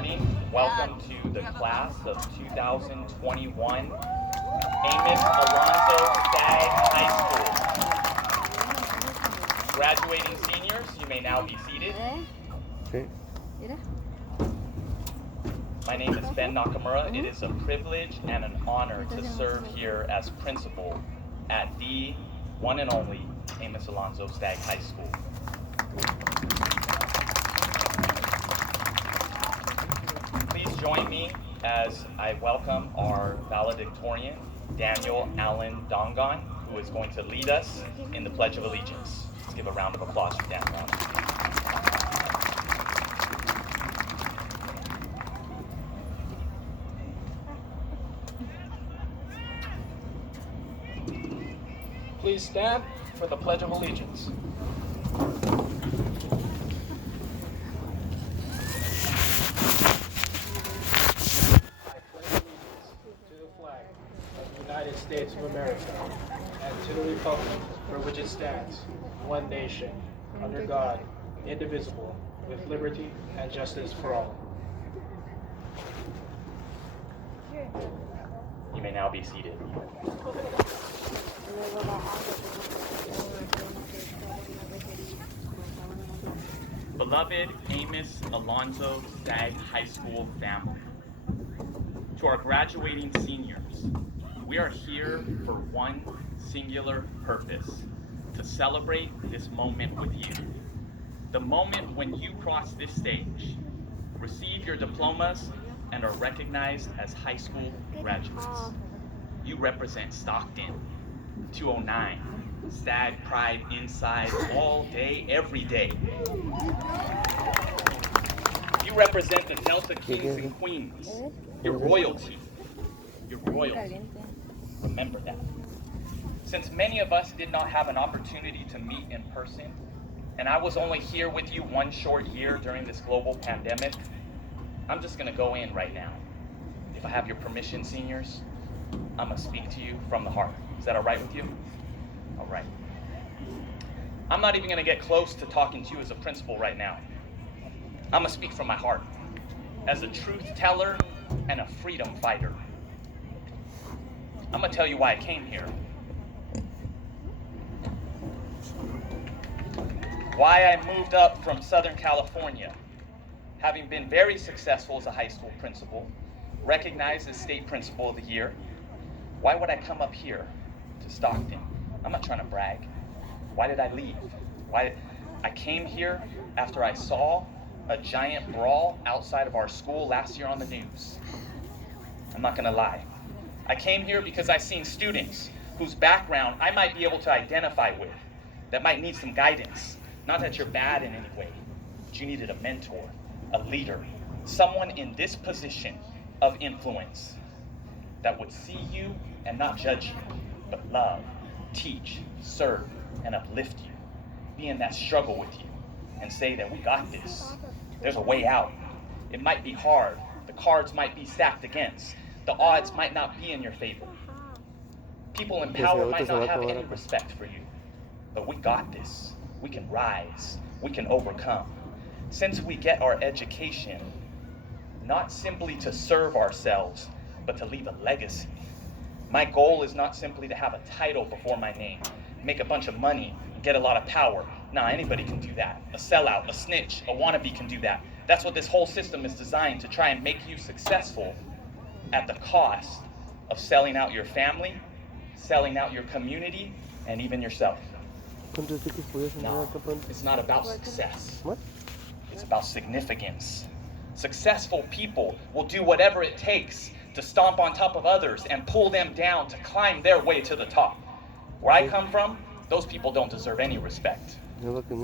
morning. Welcome to the class of 2021 Amos Alonzo Stagg High School. Graduating seniors, you may now be seated. My name is Nakamura. It is a privilege and an honor to serve here as principal at the one and only Amos Alonzo Stagg High School. Please join me as I welcome our valedictorian, Daniel Allen Dongon, who is going to lead us in the Pledge of Allegiance. Let's give a round of applause for Daniel. Please stand for the Pledge of Allegiance. United States of America, and to the republic for which it stands, one nation, under God, indivisible, with liberty and justice for all. You may now be seated. Beloved Amos Alonzo Stagg High School family, to our graduating seniors, we are here for one singular purpose: to celebrate this moment with you. The moment when you cross this stage, receive your diplomas, and are recognized as high school graduates. You represent Stockton, 209, Stagg Pride inside all day, every day. You represent the Delta Kings and Queens, your royalty, your royalty. Remember that. Since many of us did not have an opportunity to meet in person, and I was only here with you one short year during this global pandemic, I'm just gonna go in right now. If I have your permission, seniors, I'm gonna speak to you from the heart. Is that all right with you? All right. I'm not even gonna get close to talking to you as a principal right now. I'm gonna speak from my heart, as a truth teller and a freedom fighter. I'm gonna tell you why I came here. Why I moved up from Southern California, having been very successful as a high school principal, recognized as state principal of the year. Why would I come up here to Stockton? I'm not trying to brag. Why did I leave? I came here after I saw a giant brawl outside of our school last year on the news. I'm not gonna lie. I came here because I've seen students whose background I might be able to identify with, that might need some guidance. Not that you're bad in any way, but you needed a mentor, a leader, someone in this position of influence that would see you and not judge you, but love, teach, serve, and uplift you. Be in that struggle with you and say that we got this. There's a way out. It might be hard. The cards might be stacked against. The odds might not be in your favor. People in power might not have any respect for you, but we got this. We can rise. We can overcome. Since we get our education, not simply to serve ourselves, but to leave a legacy. My goal is not simply to have a title before my name, make a bunch of money, and get a lot of power. Nah, anybody can do that. A sellout, a snitch, a wannabe can do that. That's what this whole system is designed to try and make you successful at the cost of selling out your family, selling out your community, and even yourself. No, it's not about success. What? It's about significance. Successful people will do whatever it takes to stomp on top of others and pull them down to climb their way to the top. Where I come from, those people don't deserve any respect. No, But pero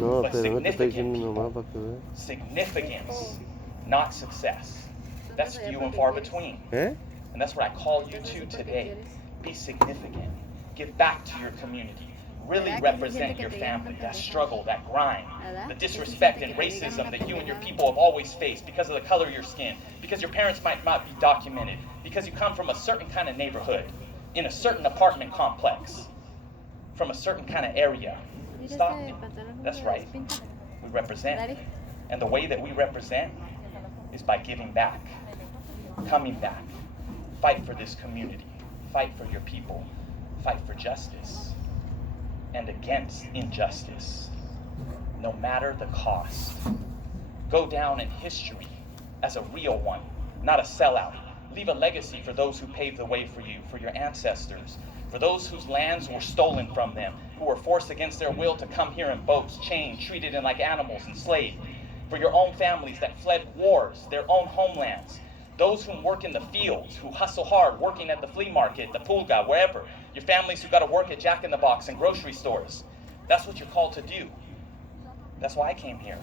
no te estoy diciendo significant nomás people, para que veas. significance, not success. That's few and far between. ¿Eh? And that's what I call you to today. Be significant. Give back to your community. Really represent your family, that struggle, that grind, the disrespect and racism that you and your people have always faced because of the color of your skin, because your parents might not be documented, because you come from a certain kind of neighborhood, in a certain apartment complex, from a certain kind of area. Stockton, that's right. We represent. Ready? And the way that we represent is by giving back, coming back. Fight for this community, fight for your people, fight for justice, and against injustice, no matter the cost. Go down in history as a real one, not a sellout. Leave a legacy for those who paved the way for you, for your ancestors, for those whose lands were stolen from them, who were forced against their will to come here in boats, chained, treated in like animals, enslaved, for your own families that fled wars, their own homelands, those who work in the fields, who hustle hard, working at the flea market, the pulga, wherever, your families who got to work at Jack in the Box and grocery stores. That's what you're called to do. That's why I came here,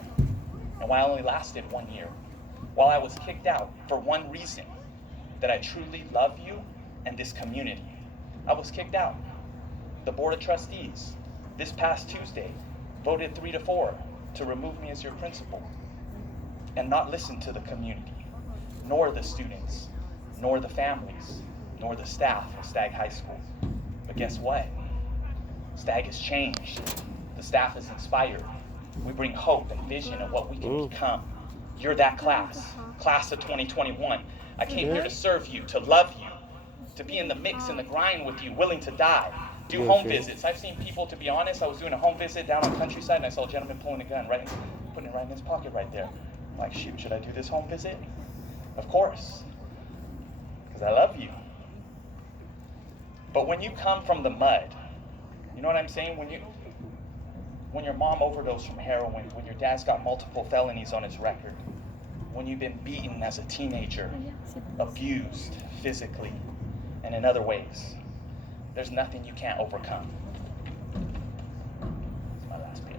and why I only lasted 1 year, while I was kicked out for one reason, that I truly love you and this community. I was kicked out. The Board of Trustees, this past Tuesday, voted 3-4 to remove me as your principal and not listen to the community, nor the students, nor the families, nor the staff of Stagg High School. But guess what? Stagg has changed. The staff is inspired. We bring hope and vision of what we can become. You're that class of 2021. I came here to serve you, to love you, to be in the mix and the grind with you, willing to die, do home visits. I've seen people, to be honest, I was doing a home visit down on Countryside and I saw a gentleman pulling a gun, putting it right in his pocket right there. I'm like, shoot, should I do this home visit? Of course, because I love you. But when you come from the mud, you know what I'm saying? When your mom overdosed from heroin, when your dad's got multiple felonies on his record, when you've been beaten as a teenager, abused physically and in other ways, there's nothing you can't overcome. It's my last page.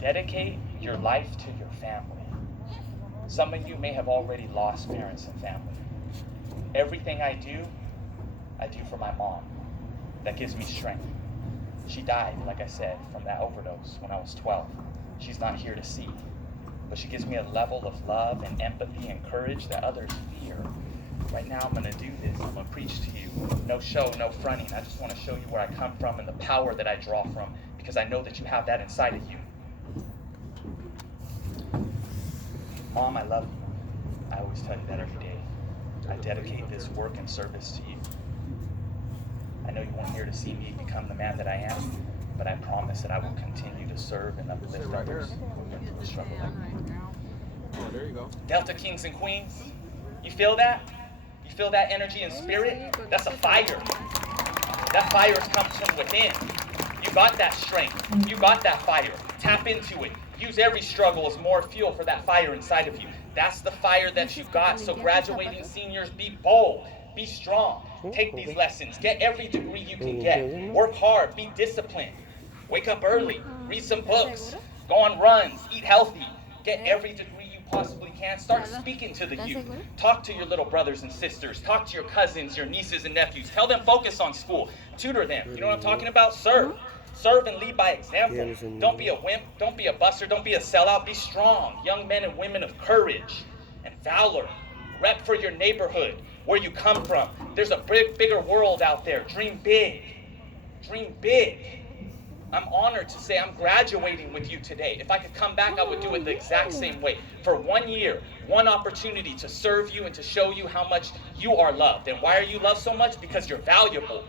Dedicate your life to your family. Some of you may have already lost parents and family. Everything I do for my mom. That gives me strength. She died, like I said, from that overdose when I was 12. She's not here to see, but she gives me a level of love and empathy and courage that others fear. Right now I'm gonna do this, I'm gonna preach to you. No show, no fronting. I just wanna show you where I come from and the power that I draw from, because I know that you have that inside of you. Mom, I love you. I always tell you that every day. I dedicate this work and service to you. I know you weren't here to see me become the man that I am, but I promise that I will continue to serve and uplift others who are through a struggle like me. Oh, there you go. Delta Kings and Queens, you feel that? You feel that energy and spirit? That's a fire. That fire comes from within. You got that strength. You got that fire. Tap into it. Use every struggle as more fuel for that fire inside of you. That's the fire that you got. So graduating seniors, be bold. Be strong. Take these lessons. Get every degree you can get. Work hard. Be disciplined. Wake up early. Read some books. Go on runs. Eat healthy. Get every degree you possibly can. Start speaking to the youth. Talk to your little brothers and sisters. Talk to your cousins, your nieces and nephews. Tell them focus on school. Tutor them. You know what I'm talking about? Serve. Serve and lead by example. Don't be a wimp. Don't be a buster. Don't be a sellout. Be strong. Young men and women of courage and valor. Rep for your neighborhood, where you come from. There's a bigger world out there. Dream big. Dream big. I'm honored to say I'm graduating with you today. If I could come back, I would do it the exact same way. For 1 year, one opportunity to serve you and to show you how much you are loved. And why are you loved so much? Because you're valuable.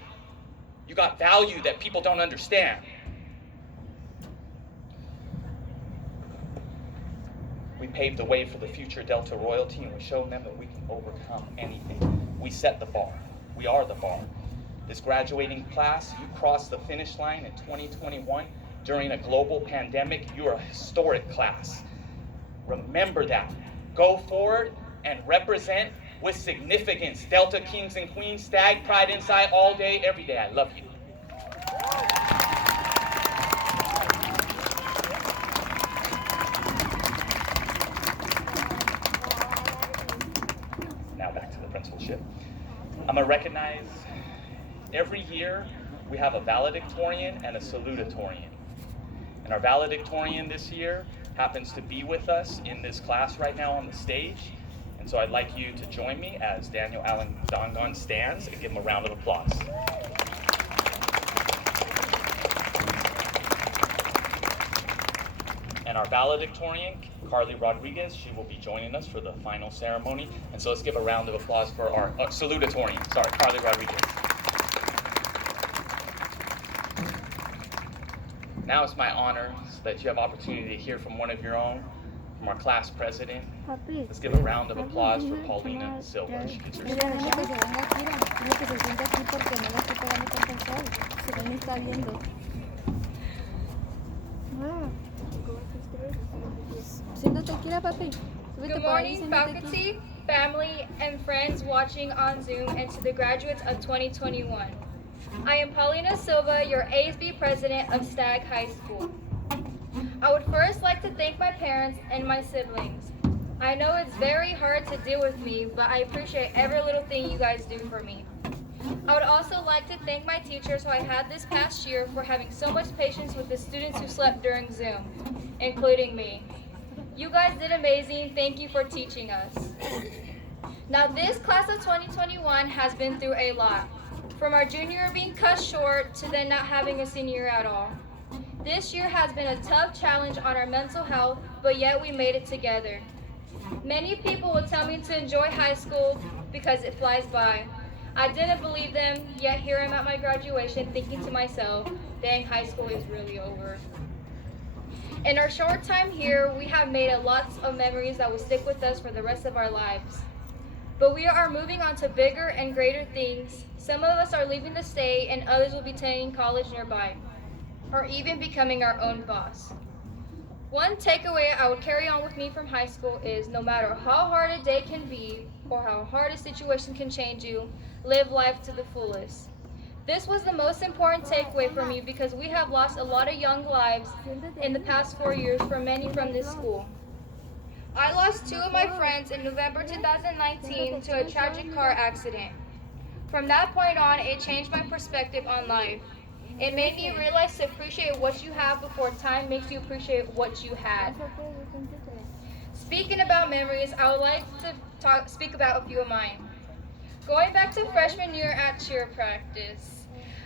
You got value that people don't understand. We paved the way for the future Delta royalty, and we showed them that we can overcome anything. We set the bar. We are the bar. This graduating class, you crossed the finish line in 2021 during a global pandemic. You are a historic class. Remember that. Go forward and represent with significance. Delta Kings and Queens, Stagg, Pride Inside, all day, every day. I love you. Now back to the principalship. I'm going to recognize every year we have a valedictorian and a salutatorian. And our valedictorian this year happens to be with us in this class right now on the stage. And so I'd like you to join me as Daniel Allen Dongon stands and give him a round of applause. And our valedictorian, Carly Rodriguez, she will be joining us for the final ceremony. And so let's give a round of applause for our salutatorian, Carly Rodriguez. Now it's my honor that you have opportunity to hear from one of your own, from our class president. Let's give a round of applause for Paulina Silva. She gets her Good morning, faculty, family, and friends watching on Zoom, and to the graduates of 2021. I am Paulina Silva, your ASB president of Stagg High School. I would first like to thank my parents and my siblings. I know it's very hard to deal with me, but I appreciate every little thing you guys do for me. I would also like to thank my teachers who I had this past year for having so much patience with the students who slept during Zoom, including me. You guys did amazing. Thank you for teaching us. Now this class of 2021 has been through a lot. From our junior year being cut short to then not having a senior year at all. This year has been a tough challenge on our mental health, but yet we made it together. Many people will tell me to enjoy high school because it flies by. I didn't believe them, yet here I'm at my graduation thinking to myself, dang, high school is really over. In our short time here, we have made lots of memories that will stick with us for the rest of our lives. But we are moving on to bigger and greater things. Some of us are leaving the state and others will be attending college nearby, or even becoming our own boss. One takeaway I would carry on with me from high school is no matter how hard a day can be or how hard a situation can change you, live life to the fullest. This was the most important takeaway for me because we have lost a lot of young lives in the past 4 years from many from this school. I lost 2 of my friends in November 2019 to a tragic car accident. From that point on, it changed my perspective on life. It made me realize to appreciate what you have before time makes you appreciate what you had. Speaking about memories, I would like to speak about a few of mine. Going back to freshman year at cheer practice,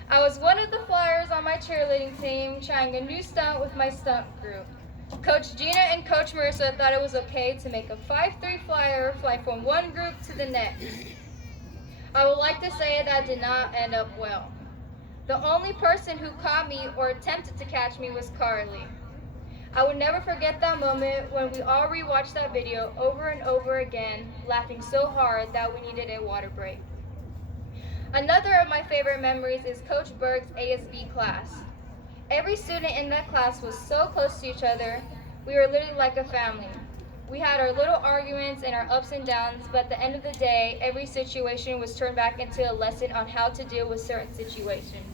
I was one of the flyers on my cheerleading team trying a new stunt with my stunt group. Coach Gina and Coach Marissa thought it was okay to make a 5-3 flyer fly from one group to the next. I would like to say that did not end up well. The only person who caught me or attempted to catch me was Carly. I would never forget that moment when we all rewatched that video over and over again, laughing so hard that we needed a water break. Another of my favorite memories is Coach Berg's ASB class. Every student in that class was so close to each other, we were literally like a family. We had our little arguments and our ups and downs, but at the end of the day, every situation was turned back into a lesson on how to deal with certain situations.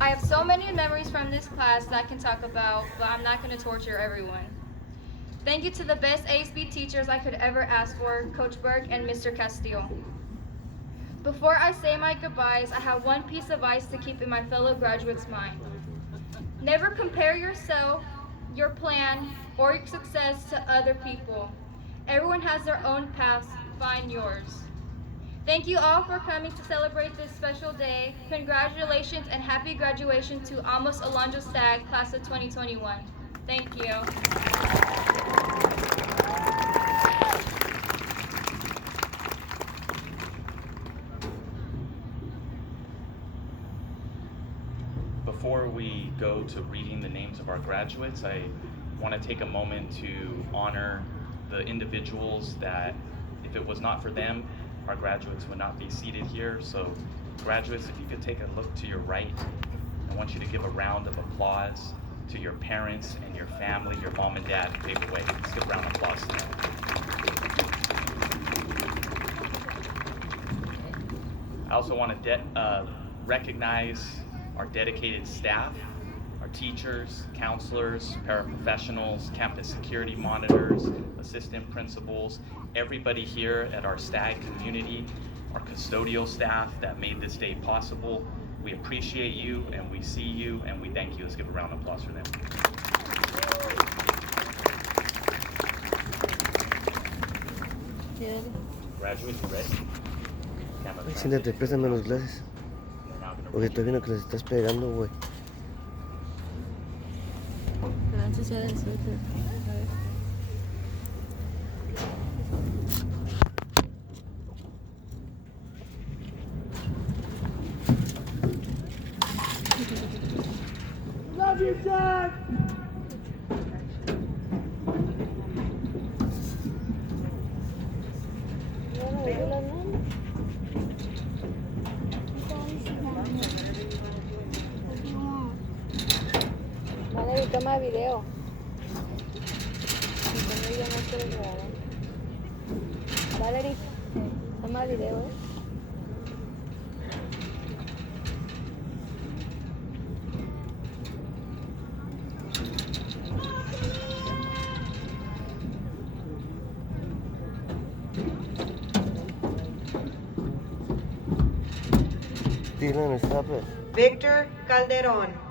I have so many memories from this class that I can talk about, but I'm not going to torture everyone. Thank you to the best ASB teachers I could ever ask for, Coach Berg and Mr. Castillo. Before I say my goodbyes, I have one piece of advice to keep in my fellow graduates' mind. Never compare yourself, your plan, or your success to other people. Everyone has their own path, find yours. Thank you all for coming to celebrate this special day. Congratulations and happy graduation to Amos Alonso Stagg, class of 2021. Thank you. Before we go to reading the names of our graduates, I want to take a moment to honor the individuals that, if it was not for them, our graduates would not be seated here. So graduates, if you could take a look to your right, I want you to give a round of applause to your parents and your family, your mom and dad, who paved the way. Let's give a round of applause to them. I also want to recognize our dedicated staff, our teachers, counselors, paraprofessionals, campus security monitors, assistant principals, everybody here at our Stagg community, our custodial staff that made this day possible. We appreciate you and we see you and we thank you. Let's give a round of applause for them. Graduates, you ready? Siéntate, préstame los glasses. Porque estoy viendo que les estás pegando, güey. Te va a ensuciar el suéter. A ver. Love you, Dad! Valerie, toma video. Valerie, toma video. Dylan, stop it. Victor Calderon.